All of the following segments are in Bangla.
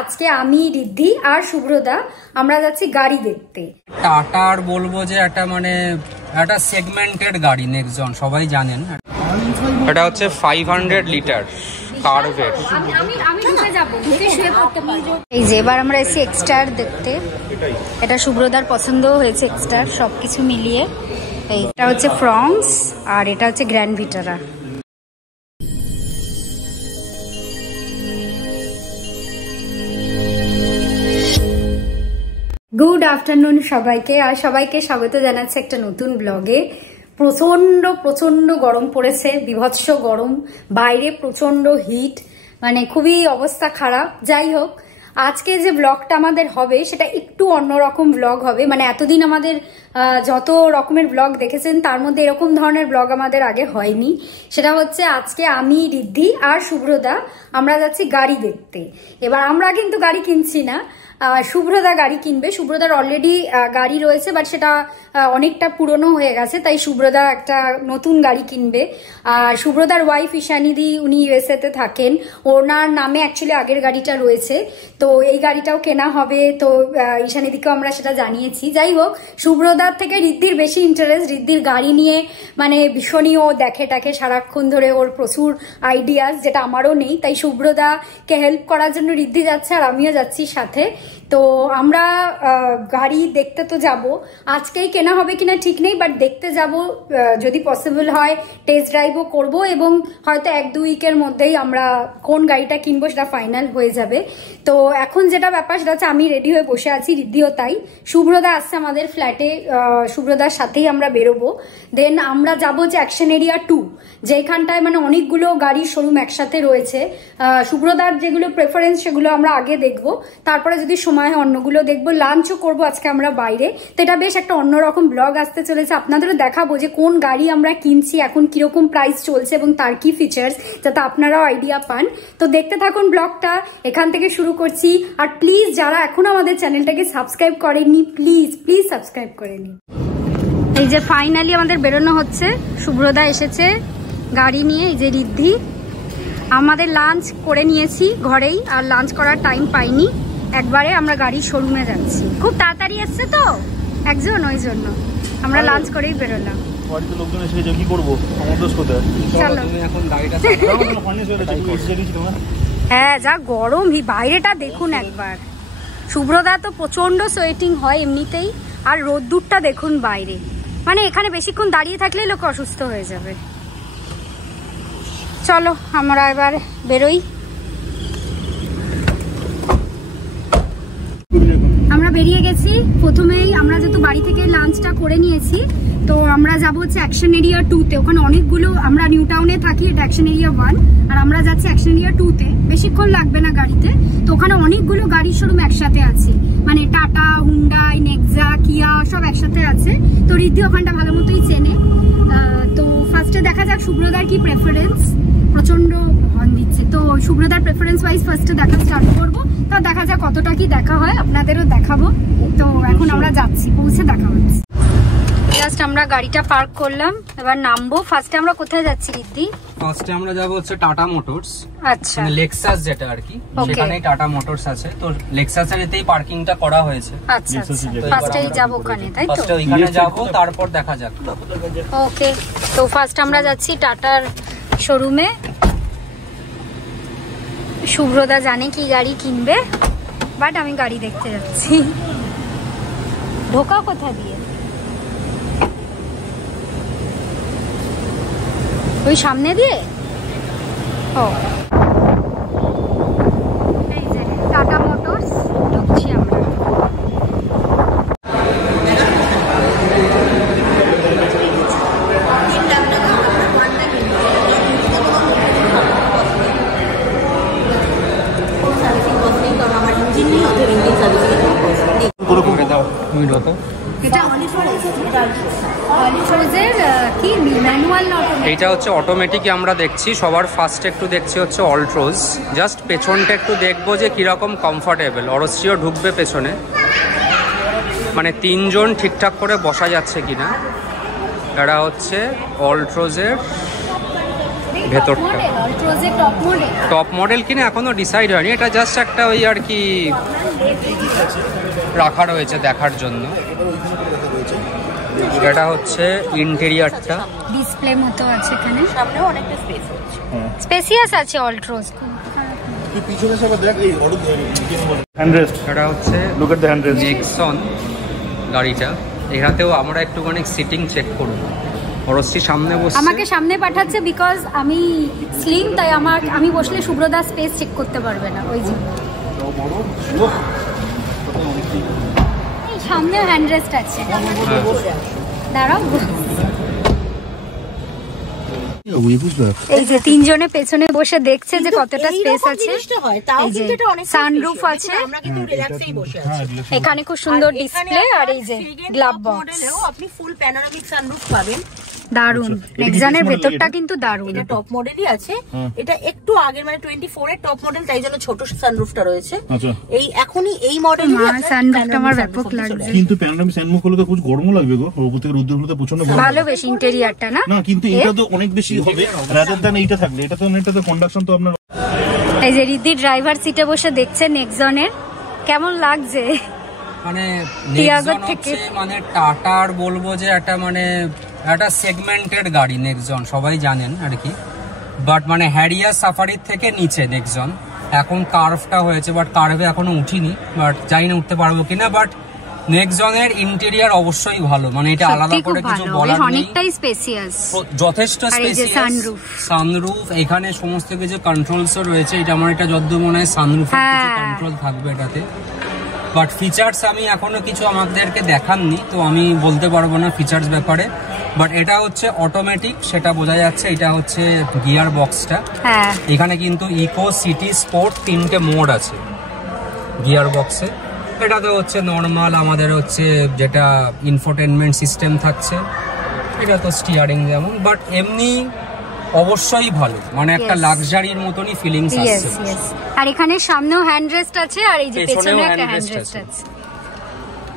আজকে আমি রিদ্ধি আর শুভ্রদা আমরা যাচ্ছি গাড়ি দেখতে। টাটার বলবো যে একটা মানে একটা সেগমেন্টেড গাড়ি, নেক্সজন সবাই জানেন। এটা হচ্ছে 500 লিটার কার্ভেট। এই যে এবার আমরা এসেছি এক্সটার দেখতে। এটা শুভ্রদার পছন্দও হয়েছে এক্সটার, সবকিছু মিলিয়ে। এইটা হচ্ছে ফ্রংস আর এটা হচ্ছে গ্র্যান্ড ভিটারা। গুড আফটারনুন সবাইকে, আর সবাইকে স্বাগত জানাচ্ছি একটা নতুন ব্লগে। প্রচন্ড গরম পড়েছে, বিভৎস গরম, বাইরে প্রচন্ড হিট, মানে খুবই অবস্থা খারাপ। যাই হোক, আজকে যে ব্লগটা আমাদের হবে সেটা একটু অন্যরকম ব্লগ হবে। মানে এতদিন আমাদের যত রকমের ব্লগ দেখেছেন তার মধ্যে এরকম ধরনের ব্লগ আমাদের আগে হয়নি। সেটা হচ্ছে আজকে আমি রিদ্ধি আর শুভ্রদা আমরা যাচ্ছি গাড়ি দেখতে। এবার আমরা কিন্তু গাড়ি কিনছি না, শুভ্রদা গাড়ি কিনবে। শুভ্রদার অলরেডি গাড়ি রয়েছে, বাট সেটা অনেকটা পুরনো হয়ে গেছে, তাই শুভ্রদা একটা নতুন গাড়ি কিনবে। আর শুভ্রদার ওয়াইফ ঈশানিদি, উনি ইউএসএ তে থাকেন, ওনার নামে অ্যাকচুয়ালি আগের গাড়িটা রয়েছে, তো এই গাড়িটাও কেনা হবে। তো ঈশানিদিকেও আমরা সেটা জানিয়েছি। যাই হোক, শুভ্রদার থেকে রিদ্ধির বেশি ইন্টারেস্ট, রিদ্ধির গাড়ি নিয়ে মানে ভীষণই ও দেখে সারাক্ষণ ধরে, ওর প্রচুর আইডিয়াস, যেটা আমারও নেই। তাই শুভ্রদাকে হেল্প করার জন্য রিদ্ধি যাচ্ছে আর আমিও যাচ্ছি সাথে। তো আমরা গাড়ি দেখতে তো যাব, আজকেই কেনা হবে কিনা ঠিক নেই, বাট দেখতে যাব। যদি পসিবল হয় টেস্ট ড্রাইভও করব, এবং হয়তো 1-2 উইকের মধ্যেই আমরা কোন গাড়িটা কিনবো সেটা ফাইনাল হয়ে যাবে। তো এখন যেটা ব্যাপার সেটা হচ্ছে আমি রেডি হয়ে বসে আছি, রিদ্ধিও তাই। শুভ্রদা আসছে আমাদের ফ্ল্যাটে, শুভ্রদার সাথেই আমরা বেরোবো। দেন আমরা যাবো যে অ্যাকশন এরিয়া 2, যেখানটায় মানে অনেকগুলো গাড়ির শোরুম একসাথে রয়েছে। শুভ্রদার যেগুলো প্রেফারেন্স সেগুলো আমরা আগে দেখবো, তারপরে যদি সময় হয় অন্যগুলো দেখবো। লাঞ্চও করবো আজকে আমরা বাইরে। তো এটা বেশ একটা অন্যরকম ব্লগ আসতে চলেছে, আপনাদেরও দেখাবো যে কোন গাড়ি আমরা কিনছি, এখন কিরকম প্রাইস চলছে এবং তার কি ফিচার্স, যাতে আপনারাও আইডিয়া পান। তো দেখতে থাকুন ব্লগটা, এখান থেকে শুরু করছি। আর প্লিজ যারা এখনো আমাদের চ্যানেলটাকে সাবস্ক্রাইব করেননি, প্লিজ সাবস্ক্রাইব করে নিন। এই যে ফাইনালি আমাদের বেরোনো হচ্ছে, শুভ্রদা এসেছে গাড়ি নিয়ে। এই যে রিদ্ধি, আমাদের লাঞ্চ করে নিয়েছি ঘরেই, আর লাঞ্চ করার টাইম পাইনি, একবারে আমরা গাড়ির শোরুমে যাচ্ছি। খুব তাড়াতাড়ি এসছে তো একজন, ওই জন্য আমরা লাঞ্চ করেই বেরোলাম। হ্যাঁ, যা গরম, বাইরেটা দেখুন একবার। শুভ্রদা তো প্রচন্ড সোয়েটিং হয় এমনিতেই, আর রোদ্দুরটা দেখুন বাইরে, মানে এখানে বেশিক্ষণ দাঁড়িয়ে থাকলে লোক অসুস্থ হয়ে যাবে। চলো আমরা এবার বেরোই। আমরা বেরিয়ে গেছি। প্রথমেই আমরা যেহেতু বাড়ি থেকে লাঞ্চটা করে নিয়েছি, তো আমরা যাবো হচ্ছে অ্যাকশন এরিয়া 2-তে। ওখানে অনেকগুলো, আমরা নিউ টাউনে থাকি, এটা অ্যাকশন এরিয়া 1, আর আমরা যাচ্ছি অ্যাকশন এরিয়া 2-তে। বেশিক্ষণ লাগবে না গাড়িতে। তো ওখানে অনেকগুলো গাড়ির শোরুম একসাথে আছে, মানে টাটা, হুন্ডাই, নেক্সা, কিয়া সব একসাথে আছে। তো রিদ্ধি ওখানটা ভালো মতোই চেনে। তো ফার্স্টে দেখা যাক শুভ্রদার কি প্রেফারেন্স। প্রচন্ড হর্ন দিচ্ছে, তো শুভ্রদার প্রেফারেন্স ওয়াইজ ফার্স্টে দেখা স্টার্ট করবো। তা দেখা যাক কতটা কি দেখা হয়, আপনাদেরও দেখাবো। তো এখন আমরা যাচ্ছি, পৌঁছে দেখা হচ্ছে। জাস্ট আমরা গাড়িটা পার্ক করলাম, এবার নামবো। ফার্স্টে আমরা কোথায় যাচ্ছি রিদ্ধি? ফার্স্টে আমরা যাব হচ্ছে টাটা মোটরস। আচ্ছা, মানে লেক্সাস যেটা আর কি, সেখানেই টাটা মোটরস আছে। তো লেক্সাসের এতেই পার্কিংটা করা হয়েছে। আচ্ছা, ফার্স্টেই যাব ওখানে, তাই তো? ফার্স্টে ওইখানে যাব, তারপর দেখা যাক। ওকে, তো ফার্স্ট আমরা যাচ্ছি টাটার শোরুমে। শুভ্রদা জানে কি গাড়ি কিনবে, বাট আমি গাড়ি দেখতে যাচ্ছি। ঢোকা কোথা দিয়ে? ওই সামনে দিয়ে। ও, এই যে টাটা মোটরস, ঢুকছি আমরা। এইটা হচ্ছে অটোমেটিক আমরা দেখছি। সবার ফার্স্ট একটু দেখছি হচ্ছে অলট্রোজ। জাস্ট পেছনটা একটু দেখবো যে কিরকম কমফোর্টেবল। অরশ্রিও ঢুকবে পেছনে, মানে 3 জন ঠিকঠাক করে বসা যাচ্ছে কিনা। এটা হচ্ছে অলট্রোজের ভেতরটা টপ মডেল কিনা এখনো ডিসাইড হয়নি, এটা জাস্ট একটা ওই আর কি রাখা রয়েছে দেখার জন্য। এটা হচ্ছে ইন্টেরিয়রটা, ডিসপ্লে মতো আছে এখানে, সামনেও অনেকটা স্পেস আছে, স্পেসিয়াস আছে অলট্রোজ। পিছনে সব দেখ এই হ্যান্ডরেস্ট, এটা হচ্ছে look at the handrest Nexon গাড়িটা। এটাতেও আমরা একটুখানি সিটিং চেক করব। অরশ্রী সামনে বসে, আমাকে সামনে পাঠাচ্ছে বিকজ আমি স্লিম, তাই আমি বসলে শুভ্রদা স্পেস চেক করতে পারবে না। ওই যে এই সামনে হ্যান্ডরেস্ট আছে, দাঁড়াও। এই যে তিনজনে পেছনে বসে দেখছে যে কতটা স্পেস আছে। সানরুফ আছে, এখানে খুব সুন্দর ডিসপ্লে, আর এই যে গ্লাভ বক্স, আপনি ফুল প্যানোরামিক সানরুফ পাবেন। দারুন, নেক্সনের ভেতরটা কিন্তু দারুন। এটা টপ মডেলই আছে, এটা একটু আগের মানে 24 এর টপ মডেল, তাই জন্য ছোট সানরুফটা রয়েছে। এই এখনই এই মডেল সানরুফটা আমার ব্যাপক লাগছে, কিন্তু প্যানোরামিক সানরুফ হলে তো খুব গরমও লাগবে গো, উপর থেকে রোদ হলে প্রচন্ড গরম। ভালো বেশ ইন্টেরিয়রটা না? না কিন্তু এটা তো অনেক বেশি হবে রাদার দ্যান এইটা থাকলে, এটা তো কন্ডাকশন তো আপনার। এই যে রিদ্ধি ড্রাইভার সিটে বসে দেখছে নেক্সনের, কেমন লাগছে? মানে নেক্সন হচ্ছে মানে টাটার বলবো যে একটা মানে একটা সেগমেন্টেড গাড়ি নেক্সন, সবাই জানেন আর কি। বাট মানে হ্যারিয়ার সাফারির থেকে নিচে নেক্সন। এখন কার্ভটা হয়েছে, বাট কার্ভে এখনো উঠিনি, বাট জানি না উঠতে পারবো কিনা। বাট নেক্সনের ইন্টেরিয়র অবশ্যই ভালো, মানে এটা আলাদা করে কিছু বলার নেই, অনেকটাই স্পেসিয়াস, যথেষ্ট স্পেসিয়াস। সানরুফ, এখানে সমস্ত কিছু কন্ট্রোলসও রয়েছে। এটা আমার এটা যদ্দূর মনে হয় সানরুফের কিছু কন্ট্রোল থাকবে এটাতে। বাট ফিচার্স আমি এখনো কিছু আমাদেরকে দেখাননি, তো আমি বলতে পারবো না ফিচার্স ব্যাপারে। বাট এটা হচ্ছে অটোমেটিক, সেটা বোঝা যাচ্ছে। এটা হচ্ছে গিয়ার বক্সটা, এখানে কিন্তু ইকো, সিটি, স্পোর্ট তিনটে মোড আছে গিয়ার বক্সে। এটাতে হচ্ছে নর্মাল আমাদের হচ্ছে যেটা ইনফোটেনমেন্ট সিস্টেম থাকছে, এটা তো স্টিয়ারিং যেমন। বাট এমনি অবশ্যই ভালো, মানে একটা লাক্সারির মতনই ফিলিংস আসছে। আর এখানে সামনেও হ্যান্ডরেস্ট আছে, আর এই যে পেছনেও একটা হ্যান্ডরেস্ট আছে,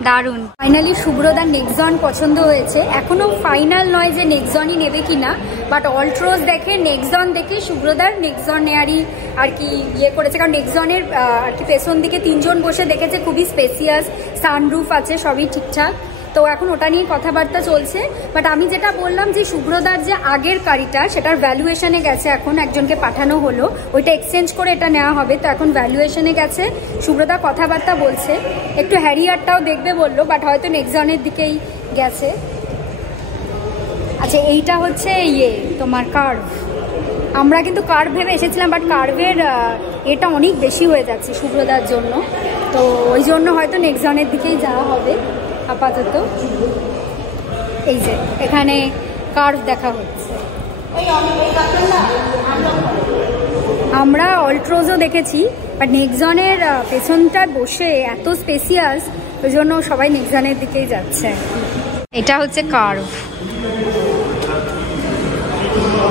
দারুন। ফাইনালি শুভ্রদার নেক্সন পছন্দ হয়েছে। এখনো ফাইনাল নয় যে নেক্সনই নেবে কিনা, বাট অলট্রোজ দেখে, নেক্সন দেখে শুভ্রদার নেক্সন নেয়ারই আর কি ইয়ে করেছে। কারণ নেক্সনের আর কি পেছন দিকে তিনজন বসে দেখেছে, খুবই স্পেসিয়াস, সানরুফ আছে, সবই ঠিকঠাক। তো এখন ওটা নিয়ে কথাবার্তা চলছে। বাট আমি যেটা বললাম যে শুভ্রদার যে আগের গাড়িটা, সেটার ভ্যালুয়েশনে গেছে, এখন একজনকে পাঠানো হলো, ওইটা এক্সচেঞ্জ করে এটা নেওয়া হবে। তো এখন ভ্যালুয়েশনে গেছে, শুভ্রদা কথাবার্তা বলছে, একটু হ্যারিয়ারটাও দেখবে বললো, বাট হয়তো নেক্সনের দিকেই গেছে। আচ্ছা, এইটা হচ্ছে তোমার কার্ভ। আমরা কিন্তু কার্ভ ভেবে এসেছিলাম, বাট কার্ভের এটা অনেক বেশি হয়ে যাচ্ছে শুভ্রদার জন্য, তো ওই জন্য হয়তো নেক্সনের দিকেই যাওয়া হবে আপাতত। এই যে এখানে কার্ভ দেখা হচ্ছে। আমরা অলট্রোজও দেখেছি, বাট নেক্সনের পেছনটার বসে এত স্পেসিয়াস, ওই জন্য সবাই নেক্সনের দিকেই যাচ্ছে। এটা হচ্ছে কার্ভ,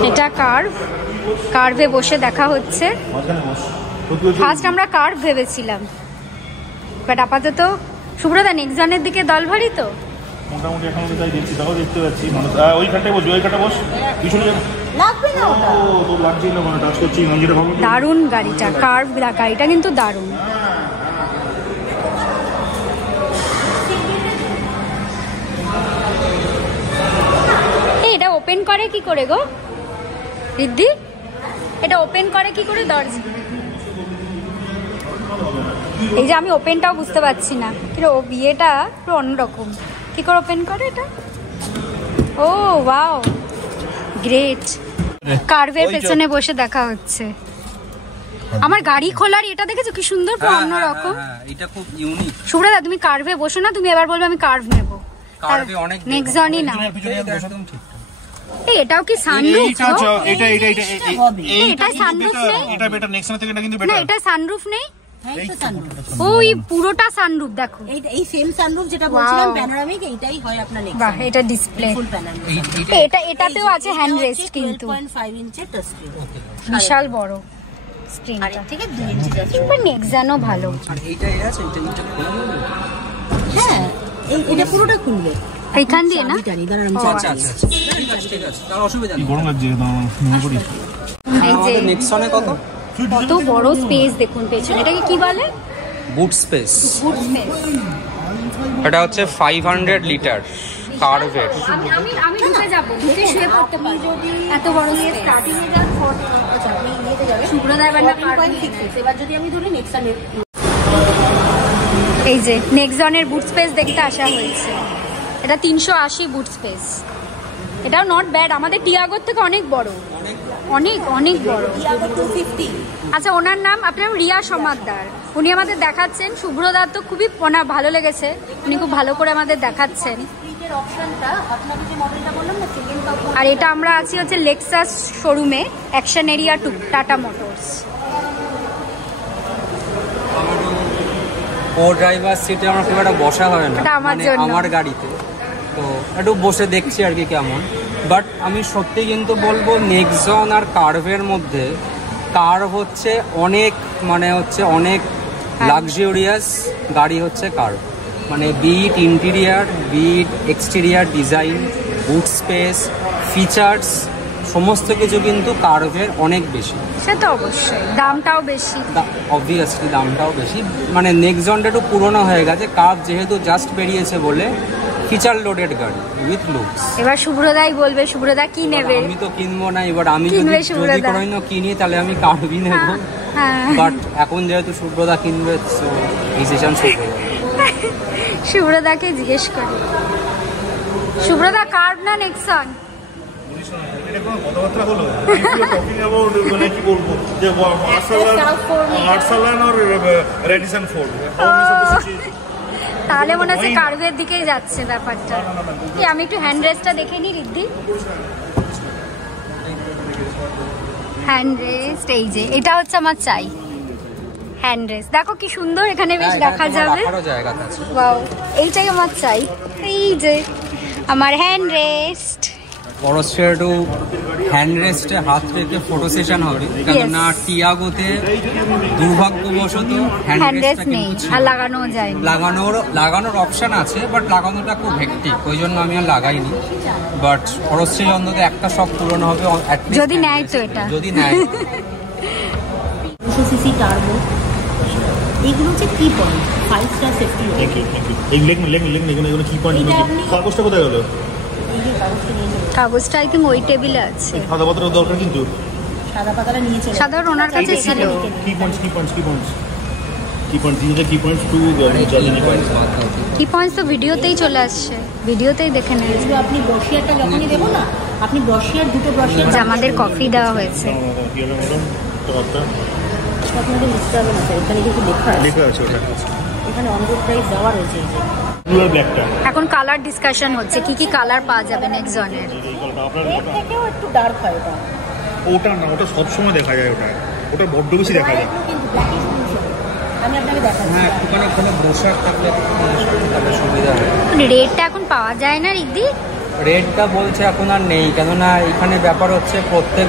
এটা কার্ভ, কার্ভে বসে দেখা হচ্ছে। ফার্স্ট আমরা কার্ভ ভেবেছিলাম, বাট আপাতত শুভ্রদা নেক্সনের দিকে দল ভারী তো মোটামুটি এখন তাই দেখছি, তাও দেখতে পাচ্ছি ওইখানটায় বস, ওইখানটা বস, পিছনে লাগবে না ওটা, তো লাগছে না, মানে টাচ করছি মঞ্জিটা ভালো। দারুণ গাড়িটা, কার্ভ গাড়িটা কিন্তু দারুণ। এটা ওপেন করে কি করে গো রিদ্ধি? এটা ওপেন করে কি করে দরজা? এই যে আমি ওপেনটাও বুঝতে পারছি না, কিন্তু ও বিয়েটা পুরো অন্যরকম। কি করে ওপেন করে এটা? ও ওয়াও, গ্রেট। কার্ভের পেছনে বসে দেখা হচ্ছে। আমার গাড়ি খোলার এটা দেখেছো কি সুন্দর, পুরো অন্যরকম। এটা খুব ইউনিক। শুভ্রদা তুমি কার্ভে বসো না, তুমি এবার বলবে আমি কার্ভ নেবো, কার্ভে অনেক নেক্সনই না। একদম ঠিক। এটাও কি সানরুফ? এটা সানরুফ নেই, এটা বেটার, নেক্সন থেকে এটা কিন্তু না, বেটার। এটা সানরুফ নেই। ওই পুরোটা সানরুফ দেখো, এই সেম সানরুফ যেটা বলছিলাম প্যানোরামিক, এইটাই হয় আপনার নেক্সন। বাহ, এটা ডিসপ্লে ফুল প্যানোরামিক। এটাতেও আছে হ্যান্ড রেস্ট, কিন্তু 2.5 ইঞ্চের টাচ স্ক্রিন, বিশাল বড় স্ক্রিনটা। আর থেকে 2 ইঞ্চি যাচ্ছে। নেক্সনও ভালো। আর এইটাই আছে, এটা খোলা। হ্যাঁ, এটা পুরোটা খুলবে এইখান দিয়ে না? আচ্ছা আচ্ছা ঠিক আছে ঠিক আছে, তার অসুবিধা নেই। গরম লাগছে মনে করি। এই যে নেক্সনে কত বড় স্পেস দেখুন পেছনে, এটাকে কি বলে? বুট স্পেস। বুট স্পেস। এটা হচ্ছে 500 লিটার কার্ভের। আমি ঢুকে যাবো, ঢুকে শুয়ে পড়তে পারবো, এত বড় স্পেস। স্টার্টিং এ যা সুব্রদায় বান্না এবার যদি আমি ধরি নেক্সনের এই যে নেক্সনের বুট স্পেস দেখতে আসা হয়েছে। এটা 380 বুট স্পেস। এটাও নট ব্যাড, আমাদের টিয়াগোর থেকে অনেক বড়, অনেক অনেক বড়। আচ্ছা ওনার নাম, আপনার নাম রিয়া সমাদ্দার, উনি আমাদের দেখাচ্ছেন। শুভ্রদার তো খুবই ওনার ভালো লেগেছে, উনি খুব ভালো করে আমাদের দেখাচ্ছেন। আর এটা আমরা আছি হচ্ছে লেক্সাস শোরুমে, অ্যাকশন এরিয়া 2, টাটা মোটরস। ও ড্রাইভার সিটে আমার খুব একটা বসা হয় না, মানে আমার গাড়িতে, তো একটু বসে দেখছি আর কি কেমন। বাট আমি সত্যি কিন্তু বলবো নেক্সন আর কার্ভের মধ্যে কার্ভ হচ্ছে অনেক, মানে হচ্ছে অনেক লাক্সারিয়াস গাড়ি হচ্ছে কার্ভ। মানে be it interior, be it exterior design, boot space, features, সমস্ত কিছু কিন্তু কার্ভের অনেক বেশি। সে তো অবশ্যই, দামটাও বেশি, অবভিয়াসলি দামটাও বেশি। মানে নেক্সনটা একটু পুরোনো হয়ে গেছে, কার্ভ যেহেতু জাস্ট বেরিয়েছে বলে ফিচার লোডেড গাড়ি উইথ লুকস। এবার শুভ্রদাই বলবে শুভ্রদা কি নেবে। আমি তো কিনবো না, এবার আমি যদি কোনো কিনি তাহলে আমি কার্ভই নেবো। বাট এখন যেহেতু শুভ্রদা কিনবে, সো ডিসিশন শুভ্রদাকে জিজ্ঞেস করি, শুভ্রদা কার্ভ না নেক্সন? কথাবার্তা হলো টকিং অ্যাবাউট, মানে কি বলবো, যে আর্সালান আর রেডিসন ফোর্ড, তাহলে মনে হচ্ছে কার্ভের দিকেই যাচ্ছে ব্যাপারটা। আমি একটু হ্যান্ড রেস্টটা দেখে নিই রিদ্ধি। হ্যান্ড রেস্ট এই যে, এটা হচ্ছে আমার চাই হ্যান্ড রেস্ট। দেখো কি সুন্দর, এখানে বেশ রাখা যাবে। ওয়াও, এইটাই আমার চাই। এই যে আমার হ্যান্ড রেস্ট। একটু হ্যান্ড রেস্টে হাত রেখে ফটো সেশন হবে, কেননা টিয়াগোতে দুর্ভাগ্যবশত হ্যান্ড রেস্ট নেই আর লাগানোও যায় না। লাগানোর অপশন আছে, বাট লাগানোটা খুব হেক্টিক, ওই জন্য আমি আর লাগাইনি। বাট অরশ্রী অন্তত একটা শখ পূরণ হবে যদি নেয়, তো এটা যদি নেয়। 200 সিসি টার্বো, এগুলো হচ্ছে key point, 5 star safety. Thank you thank you. এই লেগ এগুলো কি পয়েন্ট, কাগজটা কোথায় গেল? কাগজটা আই থিঙ্ক ওই টেবিলে আছে। সাদা পাতার দরকার, কিন্তু সাদা পাতাটা নিয়েছে, সাধারণ ওনার কাছে ছিল। কি পয়েন্টস কি পয়েন্টস তো ভিডিওতেই চলে আসছে, ভিডিওতেই দেখে নেন। আপনি ব্রশিয়ারটা যখনই দেবো না, আপনি ব্রশিয়ার দুটো ব্রশিয়ার, আমাদের কফি দেওয়া হয়েছে। আপনাদের লিখতে হবে না স্যার, এখানে কিন্তু লেখা আছে, ওটা এখানে অনরোড প্রাইস দেওয়া রয়েছে। এই যে ব্ল্যাকটা, এখন কালার ডিসকাশন হচ্ছে কি কি কালার পাওয়া যাবে নেক্সনের। এর থেকেও একটু ডার্ক হয় এটা। ওটা না, ওটা সব সময় দেখা যায়, ওটা বড্ড বেশি দেখা যায়। কিন্তু ব্ল্যাকিশ আমি আপনাকে দেখাচ্ছি। হ্যাঁ, একটুখানি ওখানে ব্রোশার থাকলে তাহলে সুবিধা হয়। রেটটা এখন পাওয়া যায় না রিদ্ধি? রেটটা বলছে এখন আর নেই, কেননা এখানে ব্যাপার হচ্ছে প্রত্যেক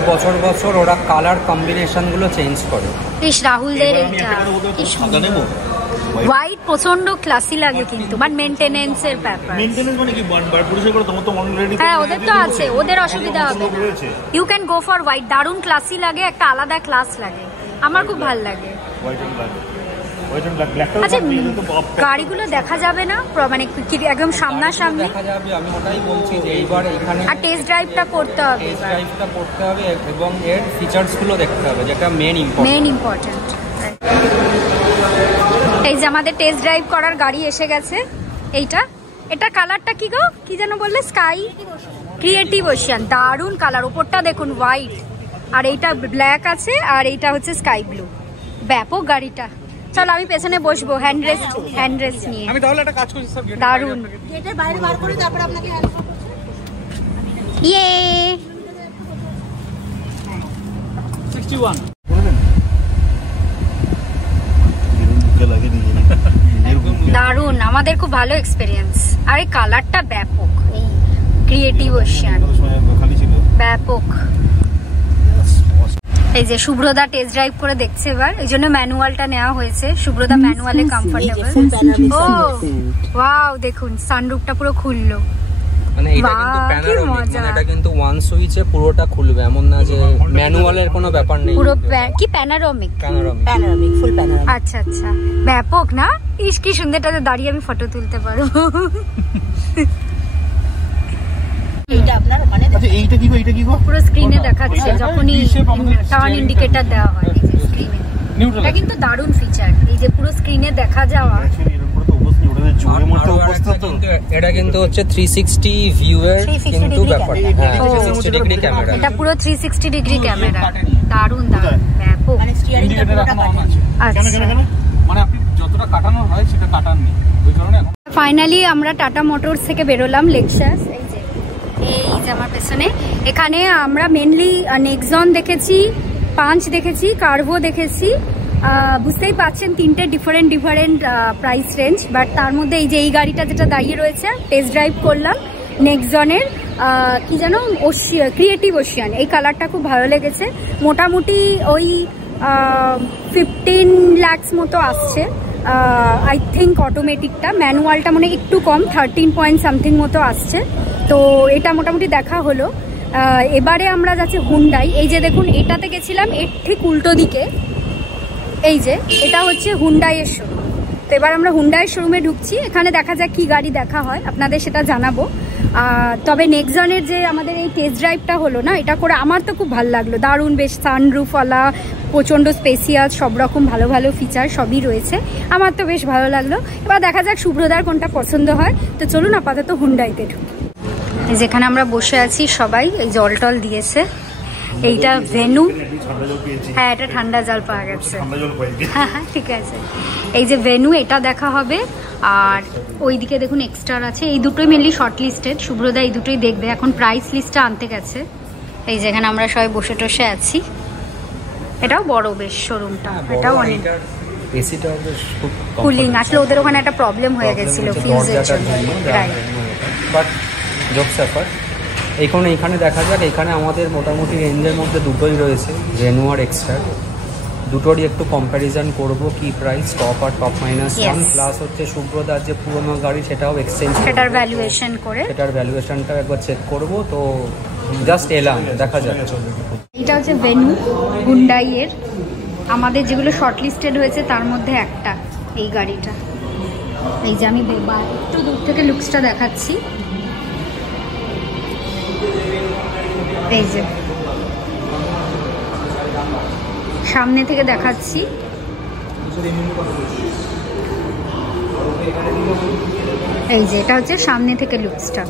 বছর ওরা কালার কম্বিনেশনগুলো চেঞ্জ করে। ইস রাহুলদের এইটা হোয়াইট প্রচন্ড ক্লাসি লাগে, কিন্তু বাট মেইনটেনেন্সের ব্যাপার। মেইনটেনেন্স মানে কি, বার পরিষ্কার করে তোমার তো অলরেডি। হ্যাঁ, ওদের তো আছে, ওদের অসুবিধা হবে না। You can go for white, দারুণ ক্লাসি লাগে, একটা আলাদা ক্লাস লাগে, আমার খুব ভালো লাগে। আচ্ছা, গাড়িগুলো দেখা যাবে না মানে একদম সামনাসামনি দেখা যাবে, আমি ওটাই বলছি যে এইবার এখানে আর টেস্ট ড্রাইভটা করতে হবে, এবং এর ফিচার্সগুলো দেখতে হবে, যেটা মেন ইম্পর্টেন্ট। এই যে আমাদের টেস্ট ড্রাইভ করার গাড়ি এসে গেছে। এটা কালারটা কি গো, কি যেন বললে? স্কাই ক্রিয়েটিভ ওশিয়ান, দারুণ কালার। ওপরটা দেখুন হোয়াইট, আর এইটা ব্ল্যাক আছে, আর এইটা হচ্ছে স্কাই ব্লু। ব্যাপক গাড়িটা। চলো আমি পেছনে বসবো হ্যান্ড রেস্ট নিয়ে। আমি তাহলে একটা কাজ করছি স্যার, দারুণ। গেটের বাইরে বার করে তারপর আপনাকে ইয়ে 61 দারুণ, আমাদের খুব ভালো এক্সপেরিয়েন্স। আর এই কালারটা ব্যাপক, এই ক্রিয়েটিভ ওশিয়ান ব্যাপক। এই যে শুভ্রদা টেস্ট ড্রাইভ করে দেখছে এবার, এই জন্য ম্যানুয়ালটা নেওয়া হয়েছে। শুভ্রদা ম্যানুয়ালে কমফোর্টেবল। ও ওয়াও, দেখুন সানরুফটা পুরো খুললো। মানে এটা কিন্তু প্যানোরামিক, মানে এটা কিন্তু ওয়ান সুইচে পুরোটা খুলবে, এমন না যে ম্যানুয়ালের কোনো ব্যাপার নেই। পুরো কি প্যানোরামিক? প্যানোরামিক, ফুল প্যানোরামিক। আচ্ছা আচ্ছা, ব্যাপক না? ইস কি সুন্দরটাতে দাঁড়িয়ে আমি ফটো তুলতে পারবো। এইটা আপনার ওখানে, আচ্ছা এইটা কি গো, এইটা কি গো? পুরো স্ক্রিনে দেখাচ্ছে যখনই টার্ন ইন্ডিকেটর দেওয়া হয়, এই যে স্ক্রিনে। এটা কিন্তু দারুণ ফিচার, এই যে পুরো স্ক্রিনে দেখা যাওয়া। এটা কিন্তু হচ্ছে 360 ভিউ এর কিন্তু ব্যাপার। হ্যাঁ 360 ডিগ্রি ক্যামেরা, এটা পুরো 360 ডিগ্রি ক্যামেরা। দারুণ দারুণ, ব্যাপক। মানে স্টিয়ারিংটা পুরোটা কাটানো। আচ্ছা, মানে আপনি যতটা কাটানো হয় সেটা কাটান নেই, ওই কারণে। ফাইনালি আমরা টাটা মোটরস থেকে বেরোলাম লেক্সাস। এই যে আমার পেছনে, এখানে আমরা মেনলি নেক্সন দেখেছি, পাঞ্চ দেখেছি, কার্ভো দেখেছি। বুঝতেই পাচ্ছেন তিনটে ডিফারেন্ট প্রাইস রেঞ্জ, বাট তার মধ্যে এই যে এই গাড়িটা যেটা দাঁড়িয়ে রয়েছে, টেস্ট ড্রাইভ করলাম নেক্সনের কি যেন ক্রিয়েটিভ ওশিয়ান। এই কালারটা খুব ভালো লেগেছে। মোটামুটি ওই 15 লাখ মতো আসছে আই থিঙ্ক অটোমেটিকটা। ম্যানুয়ালটা মানে একটু কম, 13 পয়েন্ট সামথিং মতো আসছে। তো এটা মোটামুটি দেখা হলো। এবারে আমরা যাচ্ছি হুন্ডাই। এই যে দেখুন, এটাতে গেছিলাম এর ঠিক উল্টো দিকে, এই যে এটা হচ্ছে হুন্ডাইয়ের শোরুম। তো এবার আমরা হুন্ডাইয়ের শোরুমে ঢুকছি। এখানে দেখা যাক কি গাড়ি দেখা হয়, আপনাদের সেটা জানাবো। তবে নেক্সনের যে আমাদের এই টেস্ট ড্রাইভটা হলো না, এটা করে আমার তো খুব ভালো লাগলো। দারুণ, বেশ সানরুফওয়ালা, প্রচণ্ড স্পেসিয়াস, সব রকম ভালো ভালো ফিচার সবই রয়েছে। আমার তো বেশ ভালো লাগলো। এবার দেখা যাক শুভ্রদার কোনটা পছন্দ হয়। তো চলুন আপাতত হুন্ডাইতে ঢুকি। যেখানে আমরা বসে আছি সবাই, এই জল টল দিয়েছে। এইটা ভেনু। হ্যাঁ, এটা ঠান্ডা জল পাওয়া গেছে। হ্যাঁ হ্যাঁ, ঠিক আছে। এই যে ভেনু, এটা দেখা হবে। আর ওইদিকে দেখুন এক্সট্রার আছে। এই দুটোই মেনলি শর্ট লিস্টেড। শুভ্রদা এই দুটোই দেখবে, এখন প্রাইস লিস্টটা আনতে গেছে। এই যেখানে আমরা সবাই বসে টসে আছি। এটাও বড় বেশ শোরুমটা, এটাও অনেক কুলিং। আসলে ওদের ওখানে একটা প্রবলেম হয়ে গেছিল ফিউজের জন্য। রাইট, বাট জোকস অ্যাপার্ট, এইখানে দেখা যাক। এখানে আমাদের মোটামুটি রেঞ্জের মধ্যে দুটোই রয়েছে, ভেনু আর এক্সট্রা। দুটোরই একটু কম্প্যারিজন করব, কি প্রাইস টপ আর টপ -1, প্লাস হচ্ছে শুভ্রদার যে পুরোনো গাড়ি সেটাও এক্সচেঞ্জ, সেটার ভ্যালুয়েশন করে, সেটার ভ্যালুয়েশনটাও একবার চেক করব। তো জাস্ট এলাম, দেখা যাক। এটা হচ্ছে ভেনু হুন্ডাইয়ের, আমাদের যেগুলো শর্ট লিস্টেড হয়েছে তার মধ্যে একটা এই গাড়িটা। এই যে আমি একটু দূর থেকে লুকসটা দেখাচ্ছি। এই যে সামনে থেকে দেখাচ্ছি। এই যে এটা হচ্ছে সামনে থেকে লুকসটা।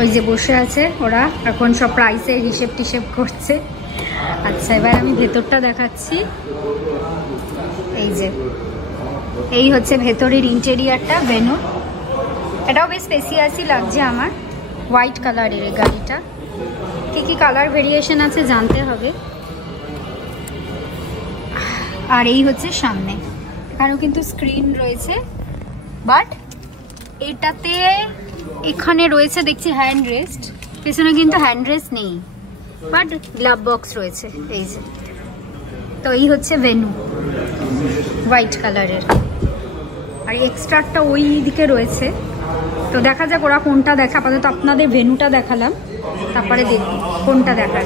ওই যে বসে আছে ওরা, এখন সব প্রাইসের হিসেব টিসেব করছে। আচ্ছা, এবার আমি ভেতরটা দেখাচ্ছি। এই যে এই হচ্ছে ভেতরের ইন্টেরিয়ারটা ভেনু। এটাও বেশ স্পেসিয়াসই লাগছে আমার। হোয়াইট কালারের এই গাড়িটা। কি কি কালার ভেরিয়েশন আছে জানতে হবে। আর এই হচ্ছে সামনে, এখানেও কিন্তু স্ক্রিন রয়েছে, বাট এটাতে এখানে রয়েছে দেখছি হ্যান্ড রেস্ট, পেছনে কিন্তু হ্যান্ড রেস্ট নেই, বাট গ্লাভ বক্স রয়েছে। এই যে, তো এই হচ্ছে ভেনু হোয়াইট কালারের। আর এক্সট্রাটা ওই দিকে রয়েছে। তো দেখা যাক ওরা কোনটা দেখা। আপাতত আপনাদের ভেনুটা দেখালাম, তারপরে দেখুন কোনটা দেখার।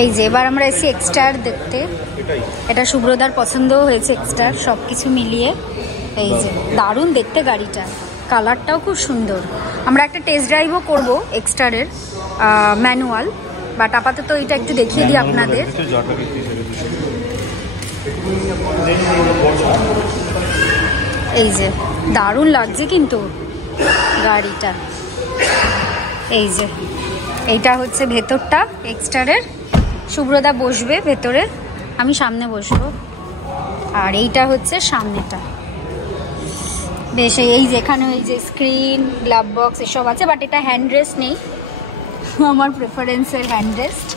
এই যে এবার আমরা এসেছি এক্সট্রার দেখতে। এটা শুভ্রদার পছন্দও হয়েছে এক্সট্রার, সব কিছু মিলিয়ে। এই যে দারুণ দেখতে গাড়িটা, কালারটাও খুব সুন্দর। আমরা একটা টেস্ট ড্রাইভও করবো এক্সট্রারের ম্যানুয়াল, বাট আপাতত এটা একটু দেখিয়ে দিই আপনাদের। এই যে দারুণ লাগছে কিন্তু গাড়িটা। এই যে এইটা হচ্ছে ভেতরটা এক্সট্রারের। শুভ্রদা বসবে ভেতরে, আমি সামনে বসবো। আর এইটা হচ্ছে সামনেটা। বেশ, এই যেখানে এই যে স্ক্রিন, গ্লাভ বক্স এসব আছে, বাট এটা হ্যান্ড রেস্ট নেই, আমার প্রেফারেন্সের হ্যান্ড রেস্ট।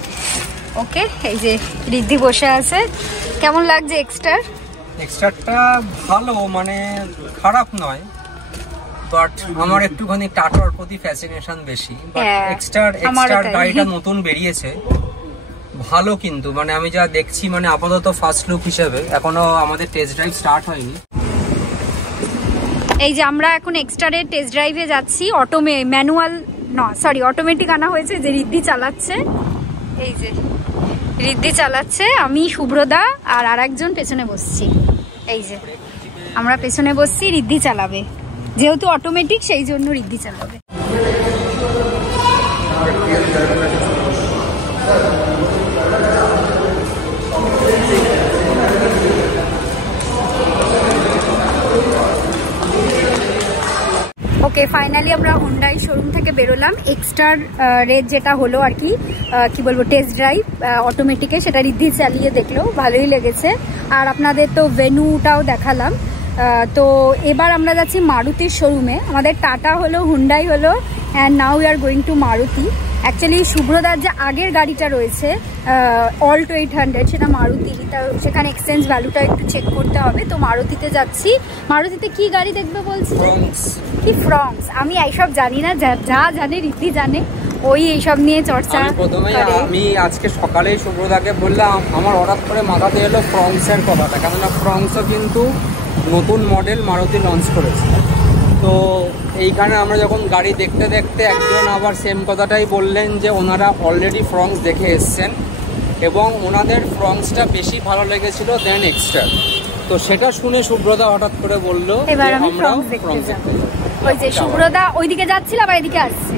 ওকে, এই যে রিদ্ধি বসে আছে। কেমন লাগছে এক্সট্রাটা? ভালো, মানে খারাপ নয়, বাট আমার একটুখানি টাটার প্রতি ফ্যাসিনেশন বেশি। বাট এক্সটার গাড়িটা নতুন বেরিয়েছে, ভালো কিন্তু মানে আমি যা দেখছি মানে আপাতত ফার্স্ট লুক হিসেবে এখনো আমাদের টেস্ট ড্রাইভ স্টার্ট হয়নি। এই যে আমরা এখন এক্সটারের টেস্ট ড্রাইভে যাচ্ছি। অটোমেটিক আনা হয়েছে, যে রিদ্ধি চালাচ্ছে। এই যে রিদ্ধি চালাচ্ছে, আমি শুভ্রদা আর আরেকজন পেছনে বসছি। এই যে আমরা পেছনে বসছি, রিদ্ধি চালাবে, যেহেতু অটোমেটিক সেই জন্য রিদ্ধি চালাবে। ওকে, ফাইনালি আমরা হুন্ডাই শোরুম থেকে বেরোলাম। এক্সটার রেট যেটা হলো আর কি বলবো টেস্ট ড্রাইভ অটোমেটিকে, সেটা রিদ্ধি চালিয়ে দেখলো, ভালোই লেগেছে। আর আপনাদের তো ভেনুটাও দেখালাম। তো এবার আমরা যাচ্ছি মারুতির শোরুমে। আমাদের টাটা হলো, হুন্ডাই হলো, and now we are going to Maruti. Actually শুভ্রদার যে আগের গাড়িটা রয়েছে অল্টো 800, সেটা মারুতি, সেখানে এক্সচেঞ্জ ভ্যালুটা একটু চেক করতে হবে। তো মারুতিতে যাচ্ছি। মারুতিতে কি গাড়ি দেখবে বলছি? কি ফ্রংস? আমি এইসব জানি না, যা জানে রিদ্ধি জানে, ওই এইসব নিয়ে চর্চা। আমি আজকে সকালেই শুভ্রদাকে বললাম, আমার হঠাৎ করে মাথাতে এলো ফ্রংসের কথাটা, কেননা ফ্রংসও কিন্তু নতুন মডেল মারুতি লঞ্চ করেছে। তো এইখানে আমরা যখন গাড়ি দেখতে দেখতে একজন আবার সেম কথাটাই বললেন যে ওনারা অলরেডি ফ্রংস দেখে এসছেন এবং ওনাদের ফ্রংসটা বেশি ভালো লেগেছিল দেন এক্সট্রা। তো সেটা শুনে শুভ্রদা হঠাৎ করে বললো এবার আমি ফ্রংস দেখতে যাব। ওই যে শুভ্রদা ওইদিকে যাচ্ছিল, আবার এদিকে আসছে।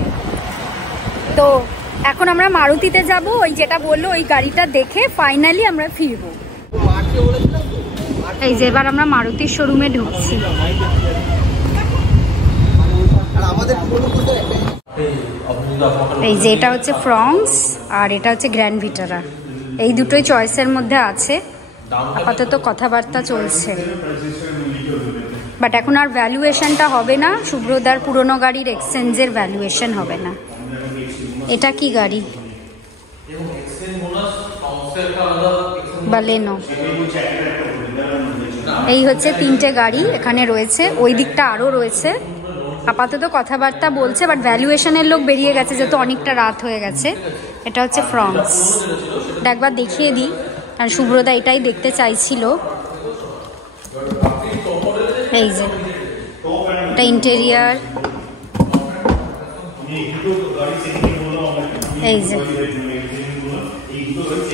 তো এখন আমরা মারুতিতে যাব, ওই যেটা বললো ওই গাড়িটা দেখে ফাইনালি আমরা ফিরবো। এই যে এবার আমরা মারুতির শোরুমে ঢুকছি। এই যে এটা হচ্ছে ফ্রংস আর এটা হচ্ছে গ্র্যান্ড ভিটারা, এই দুটোই চয়েসের মধ্যে আছে। আপাতত কথাবার্তা চলছে, বাট এখন আর ভ্যালুয়েশনটা হবে না, শুভ্রদার পুরনো গাড়ির এক্সচেঞ্জের ভ্যালুয়েশন হবে না। এটা কি গাড়ি? বালেনো। এই হচ্ছে তিনটে গাড়ি এখানে রয়েছে, ওই দিকটা আরও রয়েছে। আপাতত কথাবার্তা বলছে, বাট ভ্যালুয়েশনের লোক বেরিয়ে গেছে যেহেতু অনেকটা রাত হয়ে গেছে। এটা হচ্ছে ফ্রংস, এটা একবার দেখিয়ে দিই কারণ শুভ্রদা এটাই দেখতে চাইছিল। এই যে এটা ইন্টেরিয়ার, এই যে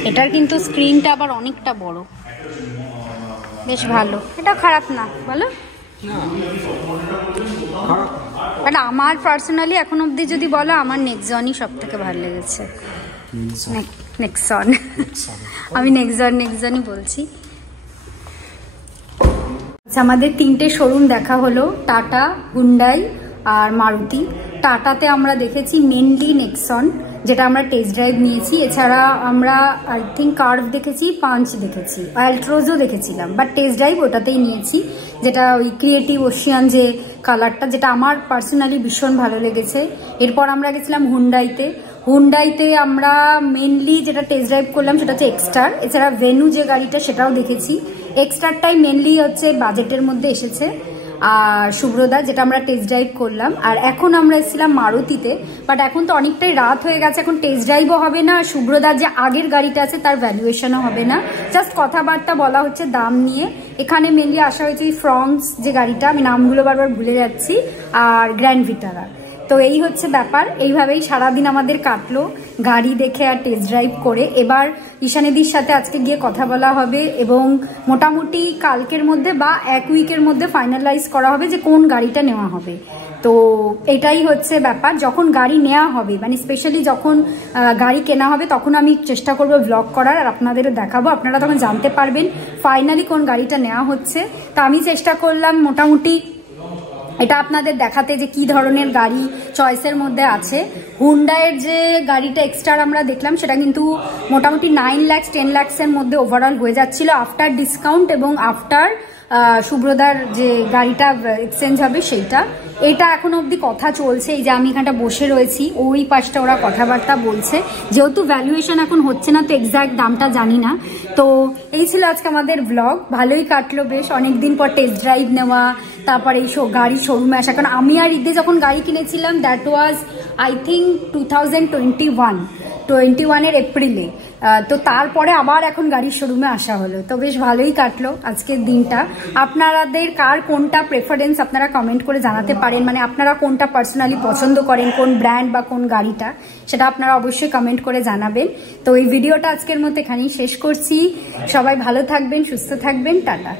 এটার কিন্তু স্ক্রিনটা আবার অনেকটা বড়, বেশ ভালো। এটা খারাপ না, বলো? বাট আমার পার্সোনালি এখন অবধি যদি বলো, আমার নেক্সনই সব থেকে ভালো লেগেছে। নেক্সন, আমি নেক্সনই বলছি। আচ্ছা, আমাদের তিনটে শোরুম দেখা হলো, টাটা, হুন্ডাই আর মারুতি। টাটাতে আমরা দেখেছি মেনলি নেক্সন, যেটা আমরা টেস্ট ড্রাইভ নিয়েছি। এছাড়া আমরা আই থিঙ্ক কার্ভ দেখেছি, পাঞ্চ দেখেছি, অ্যালট্রোজও দেখেছিলাম, বাট টেস্ট ড্রাইভ ওটাতেই নিয়েছি, যেটা ওই ক্রিয়েটিভ ওশিয়ান যে কালারটা, যেটা আমার পার্সোনালি ভীষণ ভালো লেগেছে। এরপর আমরা গেছিলাম হুন্ডাইতে আমরা মেনলি যেটা টেস্ট ড্রাইভ করলাম সেটা হচ্ছে এক্সটার। এছাড়া ভেনু যে গাড়িটা সেটাও দেখেছি। এক্সটারটাই মেনলি হচ্ছে বাজেটের মধ্যে এসেছে, আর শুভ্রদা যেটা আমরা টেস্ট ড্রাইভ করলাম। আর এখন আমরা এসেছিলাম মারুতিতে, বাট এখন তো অনেকটাই রাত হয়ে গেছে, এখন টেস্ট ড্রাইভও হবে না, শুভ্রদার যে আগের গাড়িটা আছে তার ভ্যালুয়েশনও হবে না, জাস্ট কথাবার্তা বলা হচ্ছে দাম নিয়ে। এখানে মেনলি আসা হয়েছে ফ্রংস যে গাড়িটা, আমি নামগুলো বারবার ভুলে যাচ্ছি, আর গ্র্যান্ড ভিটারা। তো এই হচ্ছে ব্যাপার, এইভাবেই সারাদিন আমাদের কাটলো গাড়ি দেখে আর টেস্ট ড্রাইভ করে। এবার ঈশানীদির সাথে আজকে গিয়ে কথা বলা হবে এবং মোটামুটি কালকের মধ্যে বা এক উইকের মধ্যে ফাইনালাইজ করা হবে যে কোন গাড়িটা নেওয়া হবে। তো এটাই হচ্ছে ব্যাপার, যখন গাড়ি নেওয়া হবে মানে স্পেশালি যখন গাড়ি কেনা হবে তখন আমি চেষ্টা করবো ব্লগ করার, আর আপনাদেরও দেখাবো, আপনারা তখন জানতে পারবেন ফাইনালি কোন গাড়িটা নেওয়া হচ্ছে। তা আমি চেষ্টা করলাম মোটামুটি এটা আপনাদের দেখাতে যে কি ধরনের গাড়ি চয়েসের মধ্যে আছে। হুন্ডাইয়ের যে গাড়িটা এক্সট্রা আমরা দেখলাম সেটা কিন্তু মোটামুটি 9 লাখ 10 লাখসের মধ্যে ওভারঅল হয়ে যাচ্ছিল আফটার ডিসকাউন্ট এবং আফটার শুভ্রদার যে গাড়িটা এক্সচেঞ্জ হবে সেইটা। এটা এখনো অবধি কথা চলছে, এই যে আমি এখানটা বসে রয়েছি, ওই পাশটা ওরা কথাবার্তা বলছে, যেহেতু ভ্যালুয়েশন এখন হচ্ছে না তো এক্স্যাক্ট দামটা জানি না। তো এই ছিল আজকে আমাদের ব্লগ, ভালোই কাটলো, বেশ অনেকদিন পর টেস্ট ড্রাইভ নেওয়া, তারপরে এই গাড়ির শোরুমে আসা। কারণ আমি আর ঈদে যখন গাড়ি কিনেছিলাম দ্যাট ওয়াজ আই থিঙ্ক 2021 এপ্রিলে। তো তারপরে আবার এখন গাড়ির শোরুমে আসা হলো। তো বেশ ভালোই কাটলো আজকের দিনটা। আপনাদের কার কোনটা প্রেফারেন্স আপনারা কমেন্ট করে জানাতে পারেন, মানে আপনারা কোনটা পার্সোনালি পছন্দ করেন, কোন ব্র্যান্ড বা কোন গাড়িটা, সেটা আপনারা অবশ্যই কমেন্ট করে জানাবেন। তো এই ভিডিওটা আজকের মতো এখানেই শেষ করছি। সবাই ভালো থাকবেন, সুস্থ থাকবেন, টাটা।